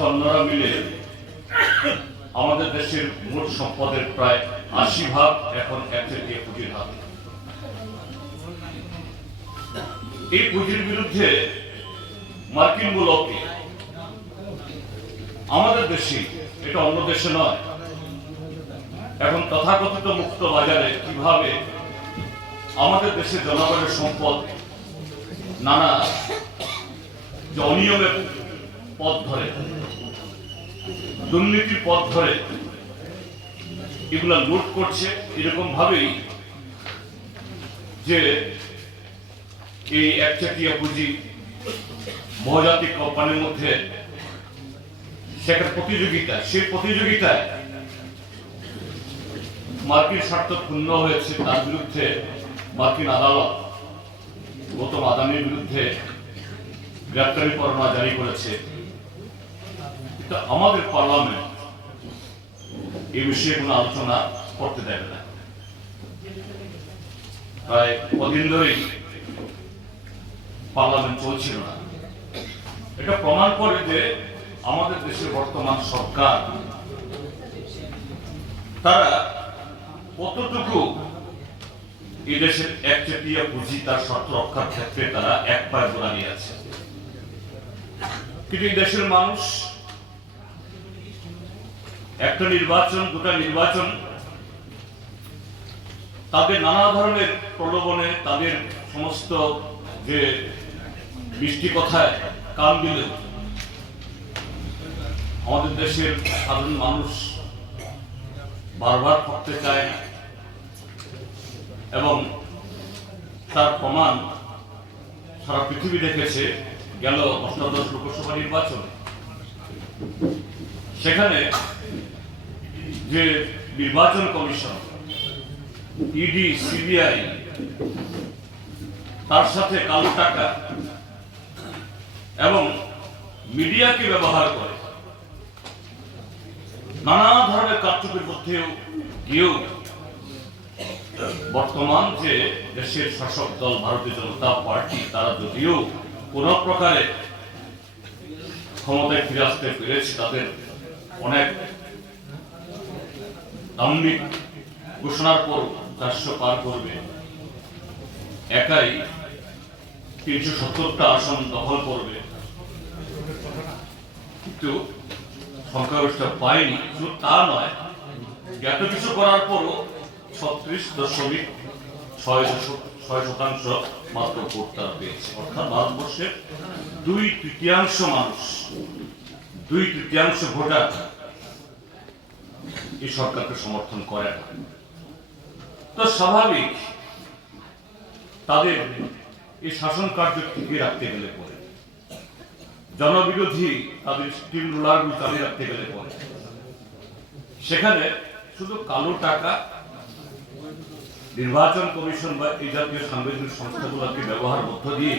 সাথে অন্যরা মিলে আমাদের দেশের মোট সম্পদের প্রায় ৮০% এখন একচেটিয়া পুঁজির হাতে। এই পুঁজির বিরুদ্ধে মার্কিন মূলকে আমাদের দেশে, এটা অন্য দেশে নয়, এখন তথাকথিত মুক্ত বাজারে কিভাবে আমাদের দেশের জনগণের সম্পদ নানা অনিয়মের পথ ধরে, দুর্নীতির পথ ধরে এগুলা লুট করছে, এরকম ভাবেই যে এই একচেটিয়া পুঁজি বহুজাতিক কোম্পানির মধ্যে সেখানে প্রতিযোগিতা, সেই প্রতিযোগিতায় মার্কিন স্বার্থ ক্ষুণ্ণ হয়েছে, তার বিরুদ্ধে মার্কিন আদালত গৌতম আদানির বিরুদ্ধে গ্রেপ্তারি পরোয়ানা জারি করেছে। কিন্তু আমাদের পার্লামেন্ট এই বিষয়ে কোনো আলোচনা করতে দেবে না। প্রায় কদিন ধরেই পার্লামেন্ট চলছিল না। এটা প্রমাণ করে যে আমাদের দেশের বর্তমান সরকার তারা কতটুকু এই দেশের একচেটিয়া পুঁজি তার স্বার্থ রক্ষার ক্ষেত্রে তারা এক পায়ে দাঁড়িয়ে আছে। কিন্তু এই দেশের মানুষ একটা নির্বাচন, দুটা নির্বাচন, তাদের নানা ধরনের প্রলোভনে, তাদের সমস্ত যে মিষ্টি কথায় কান দিলে আমাদের দেশের সাধারণ মানুষ বারবার করতে চায় না, এবং তার প্রমাণ সারা পৃথিবী দেখেছে। গেল অষ্টাদশ লোকসভা নির্বাচন, সেখানে যে নির্বাচন কমিশন, ইডি, সিবিআই, তার সাথে কালো টাকা এবং মিডিয়াকে ব্যবহার করে নানা ধরনের কারচুপির মধ্যেও গিয়েও বর্তমান যে দেশের শাসক দল ভারতীয় জনতা পার্টি, তারা যদিও কোন প্রকারে ক্ষমতায় ফিরে আসতে পেরেছে, তাদের অনেক দাম্ভিক ঘোষণার পর ৪০০ পার করবে, একাই ৩৭০টা আসন দখল করবে, কিন্তু সংখ্যাগরিষ্ঠ পায়নি। শুধু তা নয়, এত কিছু করার পরও ৩৬.৬% মাত্র ভোট তারা পেয়েছে। অর্থাৎ ভারতবর্ষের ২/৩ মানুষ, ২/৩ ভোটার এই সরকারকে সমর্থন করে না। তো স্বাভাবিক তাদের এই শাসন কার্য টিকিয়ে রাখতে গেলে পরে, জনবিরোধী তাদের স্টিম রোলার চালিয়ে রাখতে গেলে পরে, সেখানে শুধু কালো টাকা, নির্বাচন কমিশন বা এই জাতীয় সাংবিধানিক সংস্থাগুলোকে ব্যবহার মধ্য দিয়ে